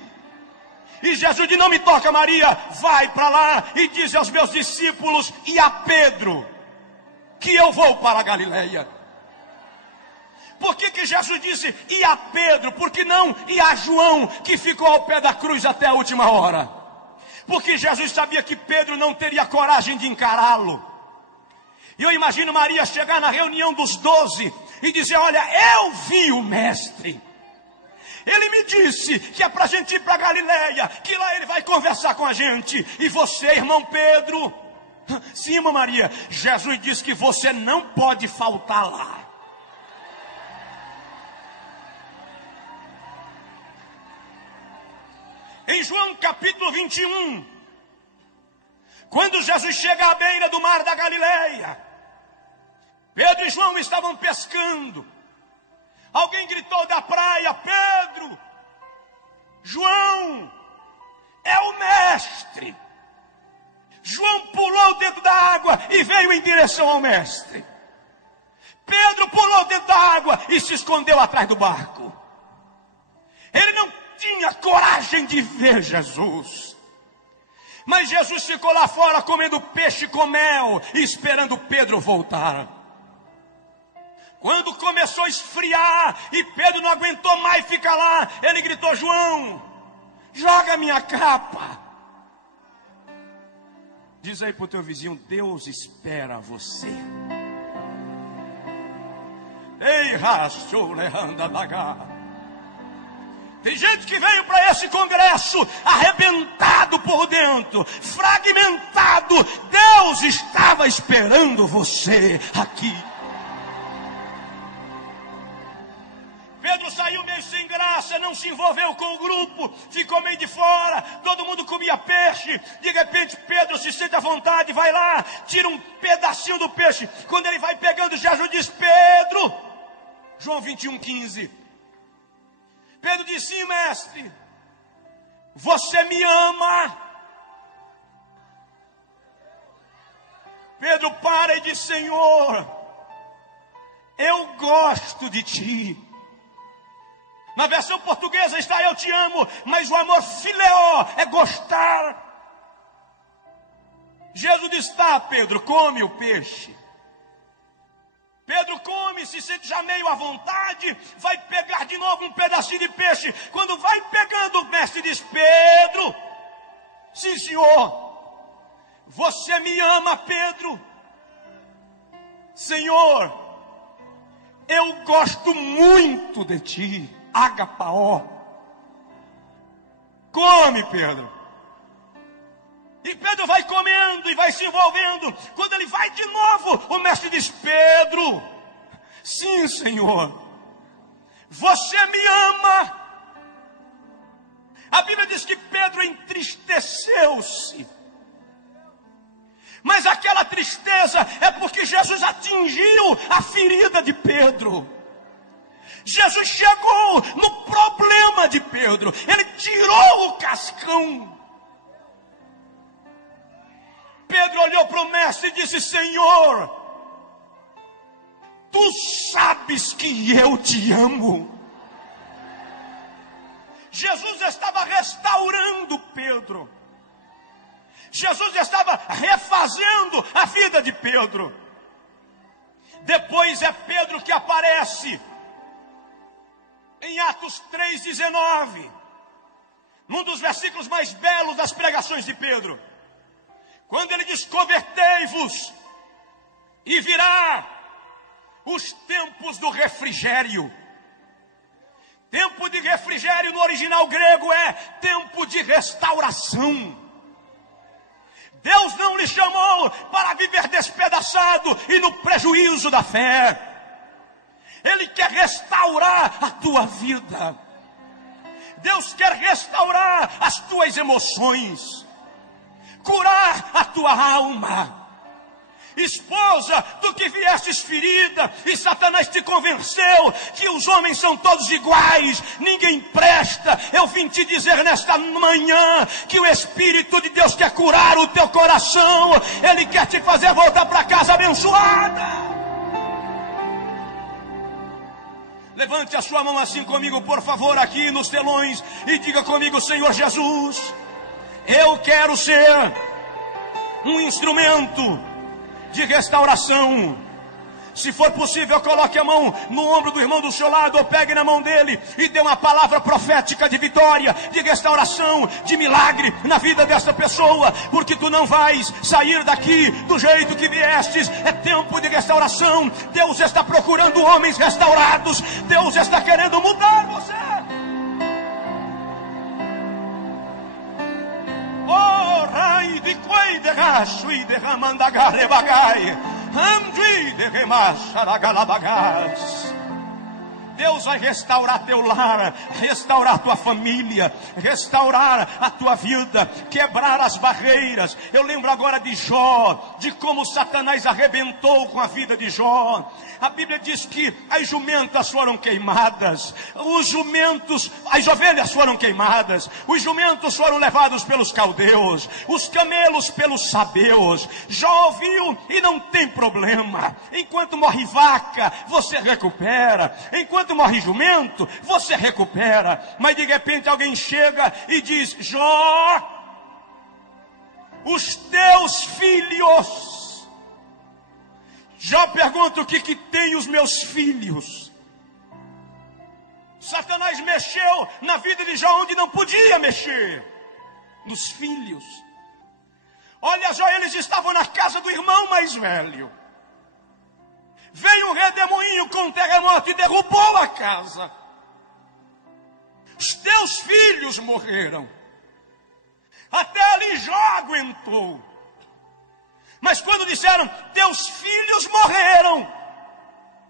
E Jesus diz, não me toca Maria, vai para lá e diz aos meus discípulos e a Pedro que eu vou para a Galileia. Por que Jesus disse e a Pedro? Por que não e a João, que ficou ao pé da cruz até a última hora? Porque Jesus sabia que Pedro não teria coragem de encará-lo. E eu imagino Maria chegar na reunião dos 12 e dizer, olha, eu vi o mestre. Ele me disse que é para a gente ir para Galileia, que lá ele vai conversar com a gente. E você, irmão Pedro? Sim, irmã Maria, Jesus disse que você não pode faltar lá. Em João capítulo 21, quando Jesus chega à beira do mar da Galileia, Pedro e João estavam pescando. Alguém gritou da praia, Pedro, João, é o mestre. João pulou dentro da água e veio em direção ao mestre. Pedro pulou dentro da água e se escondeu atrás do barco. Ele não tinha coragem de ver Jesus. Mas Jesus ficou lá fora comendo peixe com mel e esperando Pedro voltar. Quando começou a esfriar e Pedro não aguentou mais ficar lá, ele gritou, João, joga minha capa. Diz aí pro teu vizinho, Deus espera você. Ei, rachou, leanda da. Tem gente que veio para esse congresso arrebentado por dentro, fragmentado. Deus estava esperando você aqui. Pedro saiu meio sem graça, não se envolveu com o grupo, ficou meio de fora, todo mundo comia peixe. De repente Pedro se sente à vontade, vai lá, tira um pedacinho do peixe. Quando ele vai pegando, Jesus diz, Pedro, João 21:15. Pedro disse, sim, mestre, você me ama? Pedro para e diz, Senhor, eu gosto de ti. Na versão portuguesa está eu te amo, mas o amor fileó é gostar. Jesus diz, tá, Pedro, come o peixe. Pedro come, se sente já meio à vontade, vai pegar de novo um pedacinho de peixe. Quando vai pegando, o mestre diz, Pedro, sim senhor, você me ama, Pedro? Senhor, eu gosto muito de ti, agapaó. Come, Pedro. E Pedro vai comendo e vai se envolvendo. Quando ele vai de novo, o mestre diz, Pedro, sim, Senhor, você me ama? A Bíblia diz que Pedro entristeceu-se. Mas aquela tristeza é porque Jesus atingiu a ferida de Pedro. Jesus chegou no problema de Pedro. Ele tirou o cascão. Pedro olhou para o mestre e disse: Senhor, tu sabes que eu te amo. Jesus estava restaurando Pedro. Jesus estava refazendo a vida de Pedro. Depois é Pedro que aparece em Atos 3,19, num dos versículos mais belos das pregações de Pedro, quando ele diz: convertei-vos e virá os tempos do refrigério. Tempo de refrigério no original grego é tempo de restauração. Deus não lhe chamou para viver despedaçado e no prejuízo da fé. Ele quer restaurar a tua vida. Deus quer restaurar as tuas emoções, curar a tua alma. Esposa, tu que viestes ferida e Satanás te convenceu que os homens são todos iguais, ninguém presta. Eu vim te dizer nesta manhã que o Espírito de Deus quer curar o teu coração. Ele quer te fazer voltar para casa abençoada. Levante a sua mão assim comigo, por favor, aqui nos telões, e diga comigo: Senhor Jesus, eu quero ser um instrumento de restauração. Se for possível, coloque a mão no ombro do irmão do seu lado, ou pegue na mão dele e dê uma palavra profética de vitória, de restauração, de milagre na vida desta pessoa, porque tu não vais sair daqui do jeito que viestes. É tempo de restauração. Deus está procurando homens restaurados. Deus está querendo mudar você. Oh, rai de coi de racho e de ramandagare bagai. Deus vai restaurar teu lar, restaurar tua família, restaurar a tua vida, quebrar as barreiras. Eu lembro agora de Jó, de como Satanás arrebentou com a vida de Jó. A Bíblia diz que as jumentas foram queimadas, as ovelhas foram queimadas, os jumentos foram levados pelos caldeus, os camelos pelos sabeus. Jó ouviu e não tem problema. Enquanto morre vaca, você recupera. Enquanto morre jumento, você recupera. Mas de repente alguém chega e diz: Jó, os teus filhos. Jó pergunta: o que tem os meus filhos? Satanás mexeu na vida de Jó onde não podia mexer, nos filhos. Olha, Jó, eles estavam na casa do irmão mais velho. Veio um redemoinho com um terremoto e derrubou a casa. Os teus filhos morreram. Até ali Jó aguentou. Mas quando disseram: teus filhos morreram,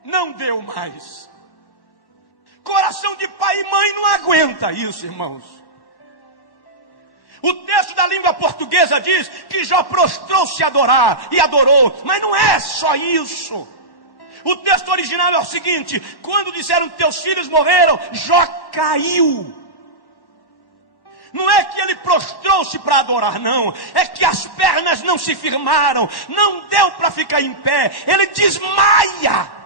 não deu mais. Coração de pai e mãe não aguenta isso, irmãos. O texto da língua portuguesa diz que Jó prostrou-se a adorar, e adorou. Mas não é só isso. O texto original é o seguinte: quando disseram teus filhos morreram, Jó caiu. Não é que ele prostrou-se para adorar, não. É que as pernas não se firmaram, não deu para ficar em pé. Ele desmaia.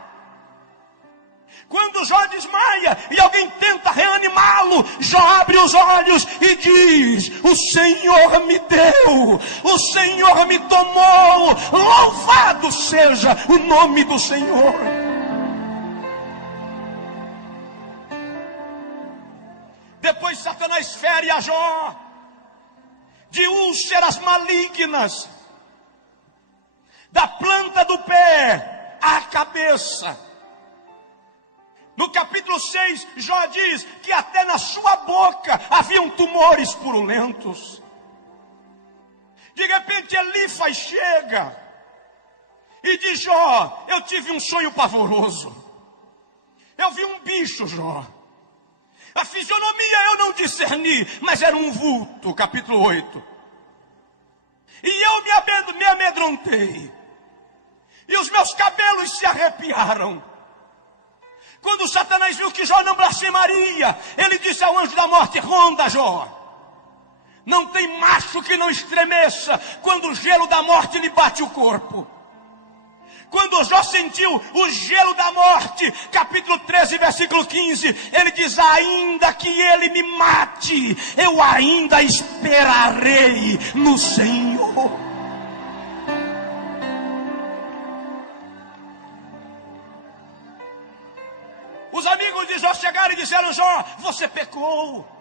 Quando Jó desmaia e alguém tenta reanimá-lo, Jó abre os olhos e diz: o Senhor me deu, o Senhor me tomou, louvado seja o nome do Senhor. Depois Satanás fere a Jó de úlceras malignas, da planta do pé à cabeça. No capítulo 6, Jó diz que até na sua boca haviam tumores purulentos. De repente Elifas chega e diz: Jó, eu tive um sonho pavoroso. Eu vi um bicho, Jó. A fisionomia eu não discerni, mas era um vulto, capítulo 8. E eu me amedrontei. E os meus cabelos se arrepiaram. Quando Satanás viu que Jó não blasfemaria, ele disse ao anjo da morte: ronda, Jó. Não tem macho que não estremeça quando o gelo da morte lhe bate o corpo. Quando Jó sentiu o gelo da morte, capítulo 13, versículo 15, ele diz: ainda que ele me mate, eu ainda esperarei no Senhor. Os amigos de Jó chegaram e disseram: Jó, você pecou.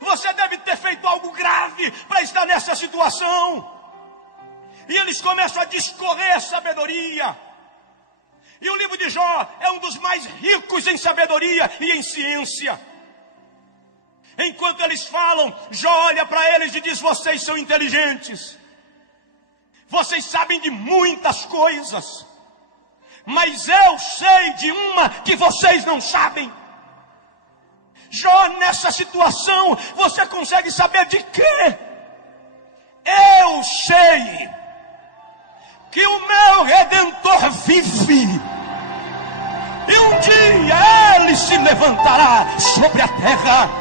Você deve ter feito algo grave para estar nessa situação. E eles começam a discorrer sabedoria. E o livro de Jó é um dos mais ricos em sabedoria e em ciência. Enquanto eles falam, Jó olha para eles e diz: vocês são inteligentes. Vocês sabem de muitas coisas. Mas eu sei de uma que vocês não sabem. Jó, nessa situação, você consegue saber de quê? Eu sei que o meu Redentor vive, e um dia ele se levantará sobre a terra.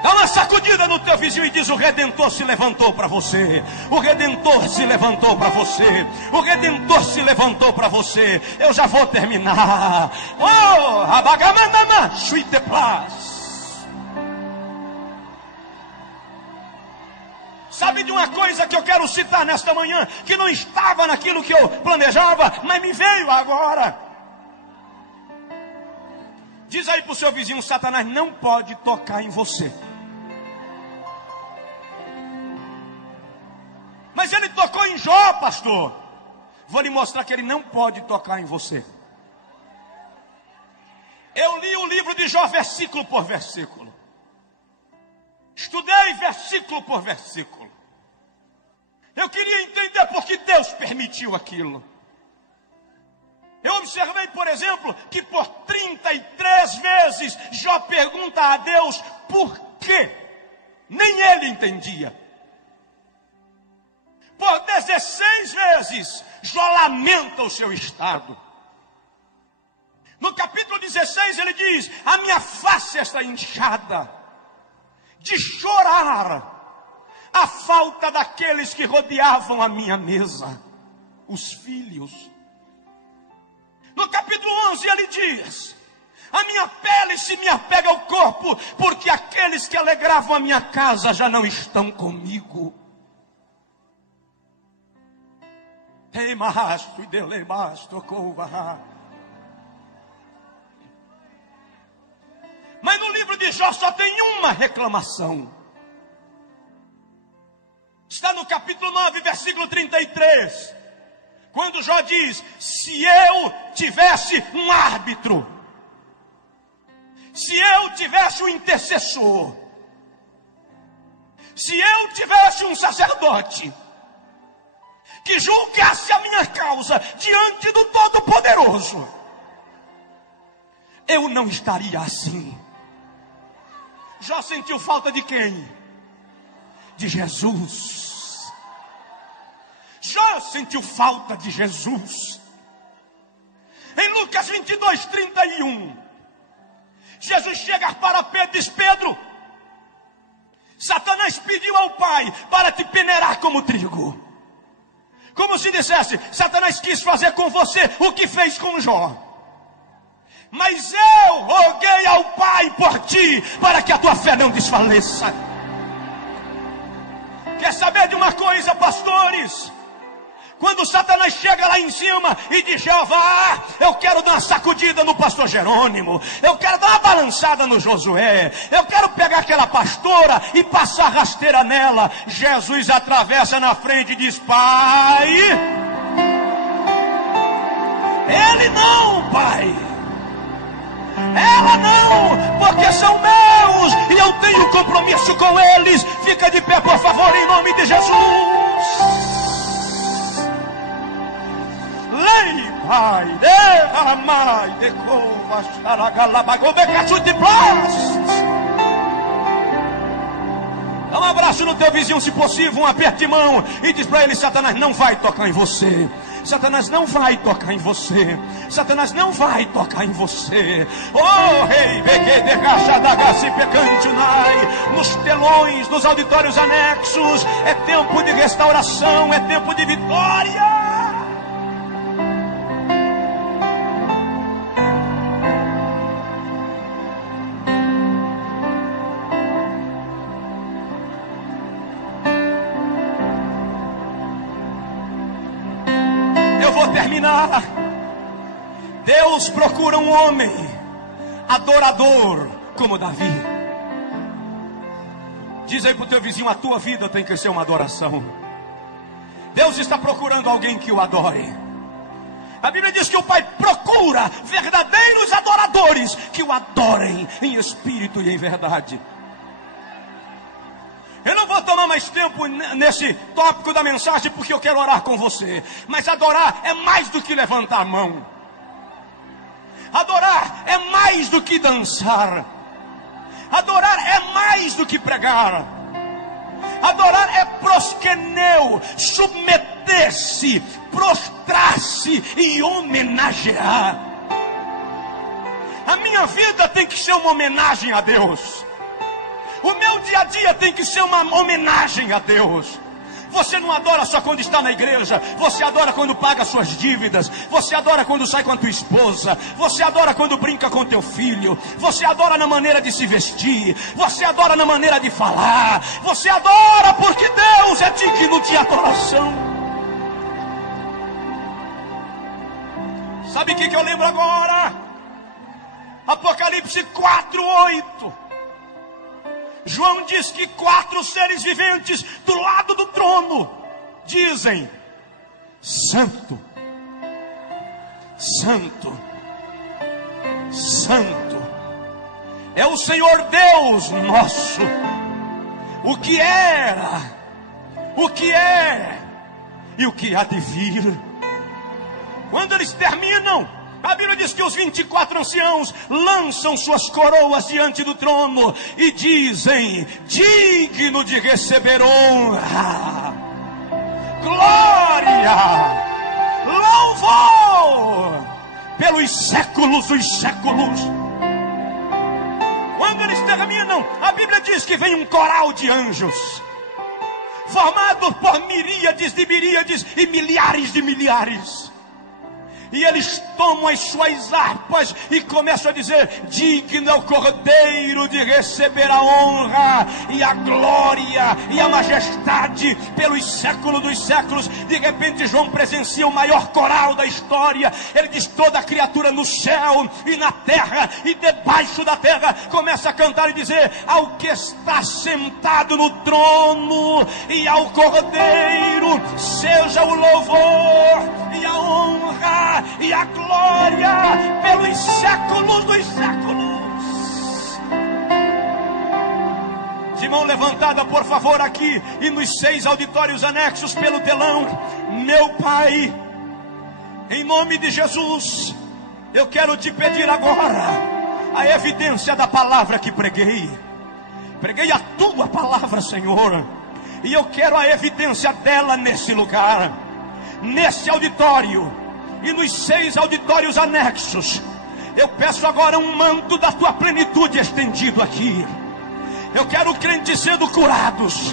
Dá uma sacudida no teu vizinho e diz: o Redentor se levantou para você. O Redentor se levantou para você. O Redentor se levantou para você. Eu já vou terminar. Oh, abagamandama, chuiteplas. Sabe de uma coisa que eu quero citar nesta manhã, que não estava naquilo que eu planejava, mas me veio agora. Diz aí para o seu vizinho: Satanás não pode tocar em você. Mas ele tocou em Jó, pastor. Vou lhe mostrar que ele não pode tocar em você. Eu li o livro de Jó versículo por versículo. Estudei versículo por versículo. Eu queria entender por que Deus permitiu aquilo. Eu observei, por exemplo, que por 33 vezes Jó pergunta a Deus por quê. Nem ele entendia. Por 16 vezes Jó lamenta o seu estado. No capítulo 16 ele diz: a minha face está inchada de chorar a falta daqueles que rodeavam a minha mesa, os filhos. No capítulo 11 ele diz: a minha pele se me apega ao corpo, porque aqueles que alegravam a minha casa já não estão comigo. Mas no livro de Jó só tem uma reclamação. Está no capítulo 9, versículo 33. Quando Jó diz: se eu tivesse um árbitro, se eu tivesse um intercessor, se eu tivesse um sacerdote que julgasse a minha causa diante do Todo-Poderoso, eu não estaria assim. Jó sentiu falta de quem? De Jesus. Jó sentiu falta de Jesus. Em Lucas 22, 31, Jesus chega para Pedro e diz: Pedro, Satanás pediu ao Pai para te peneirar como trigo. Como se dissesse: Satanás quis fazer com você o que fez com Jó. Mas eu roguei ao Pai por ti, para que a tua fé não desfaleça. Quer saber de uma coisa, pastores? Quando Satanás chega lá em cima e diz: Jeová, eu quero dar uma sacudida no pastor Jerônimo, eu quero dar uma balançada no Josué, eu quero pegar aquela pastora e passar rasteira nela, Jesus atravessa na frente e diz: Pai, ele não, Pai, ela não, porque são meus e eu tenho compromisso com eles. Fica de pé, por favor, em nome de Jesus. Lei, Pai, derramai, decova, xaragalabagove, cachute, blast. Dá um abraço no teu vizinho, se possível, um aperto de mão, e diz para ele: Satanás não vai tocar em você. Satanás não vai tocar em você. Satanás não vai tocar em você. Oh, rei, nos telões, nos auditórios anexos, é tempo de restauração, é tempo de vitória. Terminar. Deus procura um homem adorador como Davi. Diz aí para o teu vizinho: a tua vida tem que ser uma adoração. Deus está procurando alguém que o adore. A Bíblia diz que o Pai procura verdadeiros adoradores que o adorem em espírito e em verdade. Eu não vou tomar mais tempo nesse tópico da mensagem, porque eu quero orar com você. Mas adorar é mais do que levantar a mão. Adorar é mais do que dançar. Adorar é mais do que pregar. Adorar é proskeneu, submeter-se, prostrar-se e homenagear. A minha vida tem que ser uma homenagem a Deus. O meu dia a dia tem que ser uma homenagem a Deus. Você não adora só quando está na igreja. Você adora quando paga suas dívidas. Você adora quando sai com a tua esposa. Você adora quando brinca com teu filho. Você adora na maneira de se vestir. Você adora na maneira de falar. Você adora porque Deus é digno de adoração. Sabe o que eu lembro agora? Apocalipse 4:8. João diz que 4 seres viventes do lado do trono dizem: Santo, Santo, Santo é o Senhor Deus nosso, o que era, o que é e o que há de vir. Quando eles terminam, a Bíblia diz que os 24 anciãos lançam suas coroas diante do trono e dizem: digno de receber honra, glória, louvor pelos séculos dos séculos. Quando eles terminam, a Bíblia diz que vem um coral de anjos, formado por miríades de miríades e milhares de milhares. E eles tomam as suas harpas e começam a dizer: digno é o Cordeiro de receber a honra e a glória e a majestade pelos séculos dos séculos. De repente João presencia o maior coral da história. Ele diz: toda criatura no céu e na terra e debaixo da terra começa a cantar e dizer: ao que está sentado no trono e ao Cordeiro seja o louvor e a honra e a glória pelos séculos dos séculos. De mão levantada, por favor, aqui e nos 6 auditórios anexos pelo telão. Meu Pai, em nome de Jesus, eu quero te pedir agora a evidência da palavra que preguei. Preguei a tua palavra, Senhor, e eu quero a evidência dela nesse lugar, nesse auditório e nos 6 auditórios anexos. Eu peço agora um manto da tua plenitude estendido aqui. Eu quero crentes sendo curados,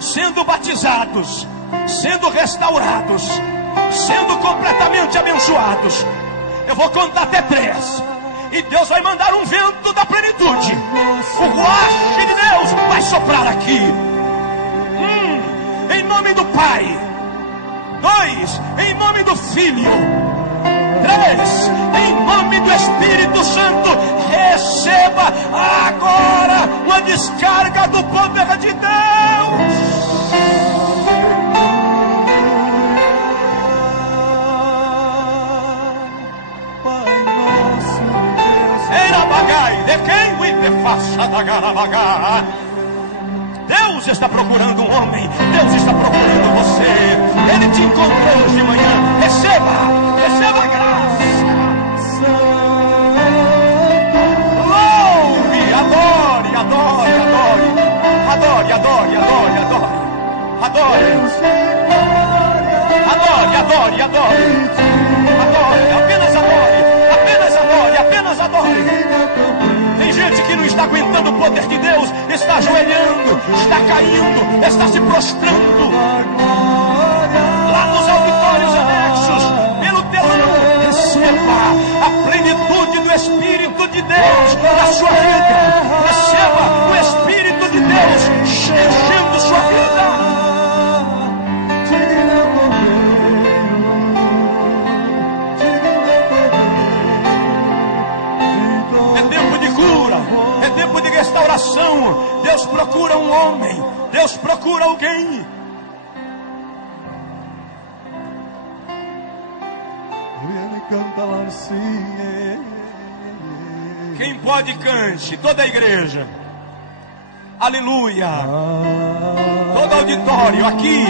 sendo batizados, sendo restaurados, sendo completamente abençoados. Eu vou contar até 3 e Deus vai mandar um vento da plenitude. O ruach de Deus vai soprar aqui. Em nome do Pai. 2, em nome do Filho. 3, em nome do Espírito Santo. Receba agora uma descarga do poder de Deus. Pai nosso Deus. Era bagai, de quem o faça da garabaga. Deus está procurando um homem. Deus está procurando você. Ele te encontrou hoje de manhã. Receba a graça. Louve, adore, adore, adore. Adore, adore, adore, adore. Adore. Adore, adore, adore. Adore, apenas adore. Apenas adore, apenas adore. Tem gente que não está aguentando o poder de Deus, está ajoelhando, está caindo, está se prostrando. Lá nos auditórios anexos, pelo telão, receba a plenitude do Espírito de Deus na sua vida. Receba o Espírito de Deus enchendo sua vida. É tempo de cura, é tempo de restauração. Deus procura um homem, Deus procura alguém. Quem pode, cante, toda a igreja. Aleluia. Todo auditório aqui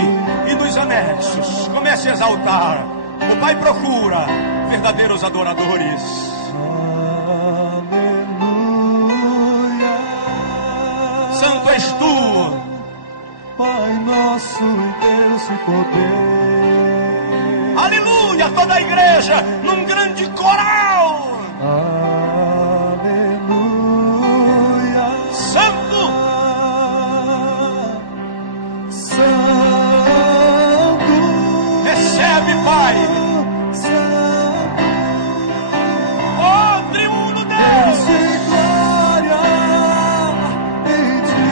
e nos anexos, comece a exaltar. O Pai procura verdadeiros adoradores. Aleluia. Santo és tu, Pai nosso e Deus e poder. aleluia, toda a igreja num grande coral. Aleluia. Santo, Santo. recebe, Pai. Santo. Oh, triuno Deus Deus. de glória e de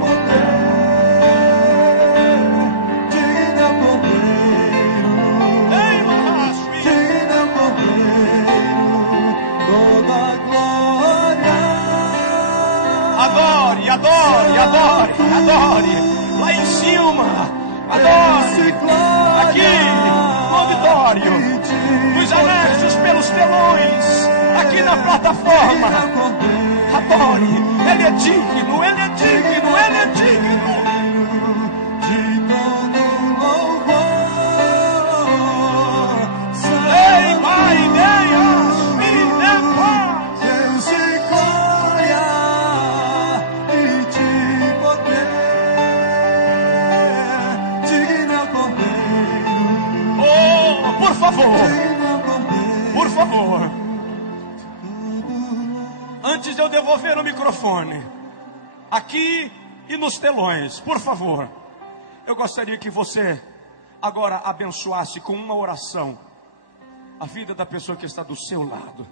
poder. Digna Cordeiro. Ei, Mahasmi. Digna Cordeiro, toda glória. Adore, adore, adore, adore. Lá em cima, adore. Aqui, no auditório, nos anexos, pelos telões, aqui na plataforma. Adore. Ele é digno, ele é digno, ele é digno. De todo louvor. Ei, Pai, Deus, me dê paz. Deus de glória e de poder. Digna Cordeiro. Oh, por favor, Digna Cordeiro. por favor. Antes de eu devolver o microfone, aqui e nos telões, por favor, eu gostaria que você agora abençoasse com uma oração a vida da pessoa que está do seu lado.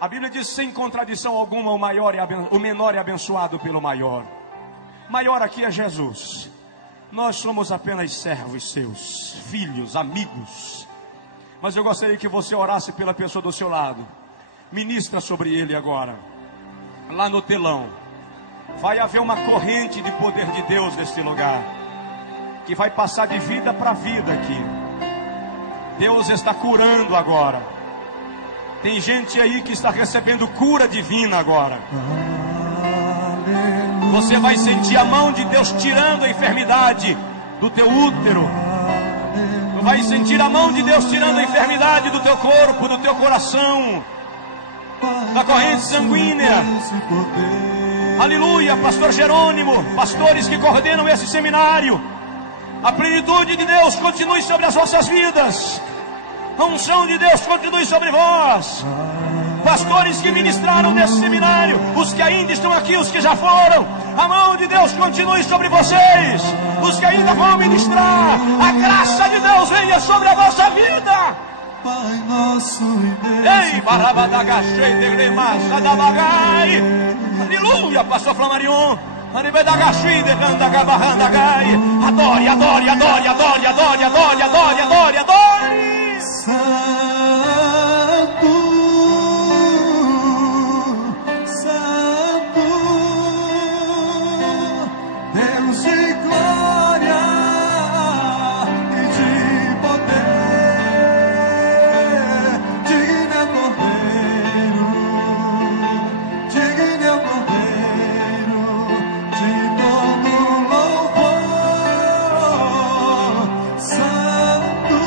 A Bíblia diz sem contradição alguma, o menor é abençoado pelo maior. Maior aqui é Jesus. Nós somos apenas servos seus, filhos, amigos. Mas eu gostaria que você orasse pela pessoa do seu lado. Ministra sobre ele agora. Lá no telão vai haver uma corrente de poder de Deus neste lugar, que vai passar de vida para vida aqui. Deus está curando agora. Tem gente aí que está recebendo cura divina agora. Você vai sentir a mão de Deus tirando a enfermidade do teu útero. Tu vai sentir a mão de Deus tirando a enfermidade do teu corpo, do teu coração, da corrente sanguínea. Aleluia, pastor Jerônimo, pastores que coordenam esse seminário. A plenitude de Deus continue sobre as vossas vidas. A unção de Deus continue sobre vós. Pastores que ministraram nesse seminário, os que ainda estão aqui, os que já foram, a mão de Deus continue sobre vocês. Os que ainda vão ministrar, a graça de Deus venha sobre a vossa vida. Pai nosso e Deus. Ei, barabadagachei de remassa da bagai. Aleluia, pastor Flamarion. Anibedagachei de gandagabarrandagai. Adore, adore, adore, adore, adore, adore, adore, adore, adore. Santo, Santo, Deus de glória e de poder. Digna Cordeiro, digna Cordeiro, de todo louvor. Santo,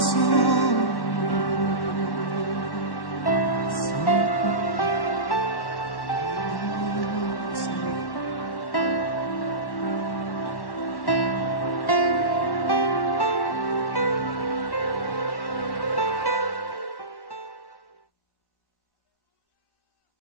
nosso